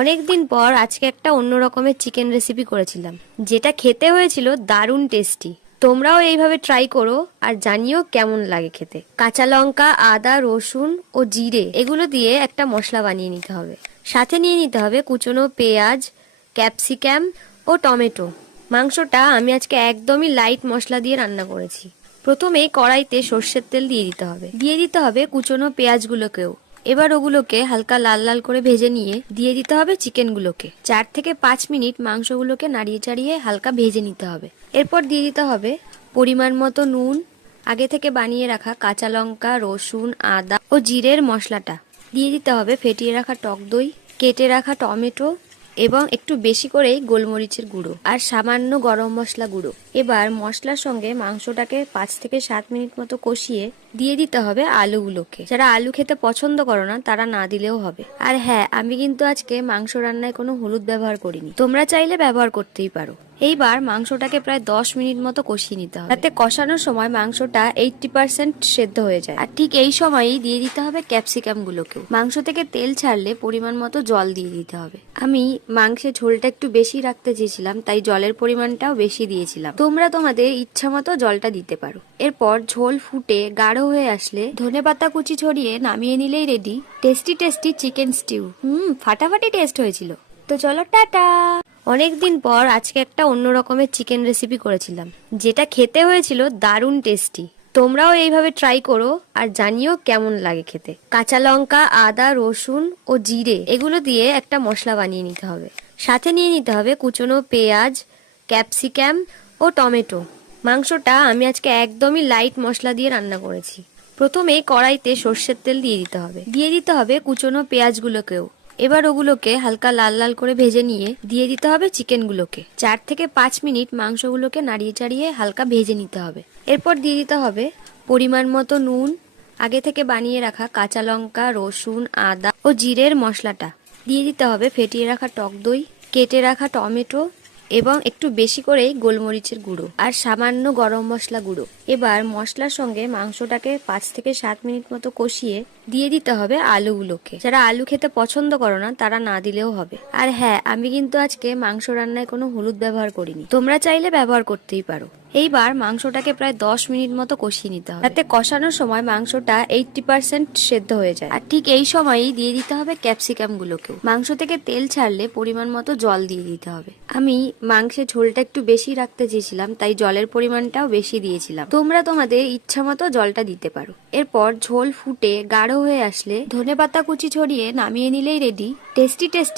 অনেকদিন পর আজকে একটা অন্য রকমের চিকেন রেসিপি করেছিলাম, যেটা খেতে হয়েছিল দারুণ টেস্টি। তোমরাও এইভাবে ট্রাই করো আর জানিও কেমন লাগে খেতে। কাঁচা লঙ্কা, আদা, রসুন ও জিরে এগুলো দিয়ে একটা মশলা বানিয়ে নিতে হবে। সাথে নিয়ে নিতে হবে কুচনো পেঁয়াজ, ক্যাপসিকাম ও টমেটো। মাংসটা আমি আজকে একদমই লাইট মশলা দিয়ে রান্না করেছি। প্রথমে কড়াইতে সর্ষের তেল দিয়ে দিতে হবে কুচনো পেঁয়াজগুলোকেও। এবার ওগুলোকে হালকা লাল লাল করে ভেজে নিয়ে দিয়ে দিতে হবে চিকেনগুলোকে। 4 থেকে 5 মিনিট মাংসগুলোকে নাড়িয়ে চাড়িয়ে হালকা ভেজে নিতে হবে। এরপর দিয়ে দিতে হবে পরিমাণ মতো নুন, আগে থেকে বানিয়ে রাখা কাঁচা লঙ্কা, রসুন, আদা ও জিরের মশলাটা দিয়ে দিতে হবে, ফেটিয়ে রাখা টক দই, কেটে রাখা টমেটো এবং একটু বেশি করেই গোলমরিচের গুঁড়ো আর সামান্য গরম মশলা গুঁড়ো। এবার মশলার সঙ্গে মাংসটাকে 5 থেকে 7 মিনিট মতো কষিয়ে দিয়ে দিতে হবে আলুগুলোকে। যারা আলু খেতে পছন্দ করো না তারা না দিলেও হবে। আর হ্যাঁ, আমি কিন্তু আজকে মাংস রান্নায় কোনো হলুদ ব্যবহার করিনি, তোমরা চাইলে ব্যবহার করতেই পারো। এইবার মাংসটাকে প্রায় 10 মিনিট মতো কষিয়ে নিতে হবে, যাতে কষানোর সময় মাংসটা 80% সেদ্ধ হয়ে যায়। আর ঠিক এই সময়ই দিয়ে দিতে হবে ক্যাপসিকাম গুলোকেও। মাংস থেকে তেল ছাড়লে পরিমাণ মতো জল দিয়ে দিতে হবে। আমি মাংসের ঝোলটা একটু বেশি রাখতে চেয়েছিলাম, তাই জলের পরিমাণটাও বেশি দিয়েছিলাম। তোমরা তোমাদের ইচ্ছা মতো জলটা দিতে পারো। এরপর ঝোল ফুটে গাঢ় হয়ে আসলে ধনেপাতা কুচি ছড়িয়ে নামিয়ে নিলেই ready tasty tasty chicken stew. ফাটাফাটি টেস্ট হয়েছিল। তো চলো, টাটা। অনেকদিন পর আজকে একটা অন্য রকমের চিকেন রেসিপি করেছিলাম, যেটা খেতে হয়েছিল দারুণ টেস্টি। তোমরাও এইভাবে ট্রাই করো আর জানিও কেমন লাগে খেতে। কাঁচা লঙ্কা, আদা, রসুন ও জিরে এগুলো দিয়ে একটা মশলা বানিয়ে নিতে হবে। সাথে নিয়ে নিতে হবে কুচনো পেঁয়াজ, ক্যাপসিকাম ও টমেটো। মাংসটা আমি আজকে একদমই লাইট মশলা দিয়ে রান্না করেছি। প্রথমে কড়াইতে সর্ষের তেল দিয়ে দিতে হবে কুচনো পেঁয়াজগুলোকেও। এবার ওগুলোকে হালকা লাল লাল করে ভেজে নিয়ে দিয়ে দিতে হবে চিকেনগুলোকে। 4 থেকে 5 মিনিট মাংসগুলোকে নাড়িয়ে চাড়িয়ে হালকা ভেজে নিতে হবে। এরপর দিয়ে দিতে হবে পরিমাণ মতো নুন, আগে থেকে বানিয়ে রাখা কাঁচা লঙ্কা, রসুন, আদা ও জিরের মশলাটা দিয়ে দিতে হবে, ফেটিয়ে রাখা টক দই, কেটে রাখা টমেটো এবং একটু বেশি করেই গোলমরিচের গুঁড়ো আর সামান্য গরম মশলা গুঁড়ো। এবার মশলার সঙ্গে মাংসটাকে 5 থেকে 7 মিনিট মতো কষিয়ে দিয়ে দিতে হবে আলুগুলোকে। যারা আলু খেতে পছন্দ করো না তারা না দিলেও হবে। আর হ্যাঁ, আমি কিন্তু আজকে মাংস রান্নায় কোনো হলুদ ব্যবহার করিনি, তোমরা চাইলে ব্যবহার করতেই পারো। এইবার মাংসটাকে প্রায় 10 মিনিট মতো কষিয়ে নিতে হবে, যাতে কষানোর সময় মাংসটা 80% সেদ্ধ হয়ে যায়। আর ঠিক এই সময়ই দিয়ে দিতে হবে ক্যাপসিকাম গুলোকেও। মাংস থেকে তেল ছাড়লে পরিমাণ মতো জল দিয়ে দিতে হবে। আমি মাংসের ঝোলটা একটু বেশি রাখতে চেয়েছিলাম, তাই জলের পরিমাণটাও বেশি দিয়েছিলাম। তোমরা তোমাদের ইচ্ছা মতো জলটা দিতে পারো। এরপর ঝোল ফুটে গাঢ় হয়ে আসলে ধনেপাতা কুচি ছড়িয়ে নামিয়ে নিলেই রেডি টেস্টি টেস্টি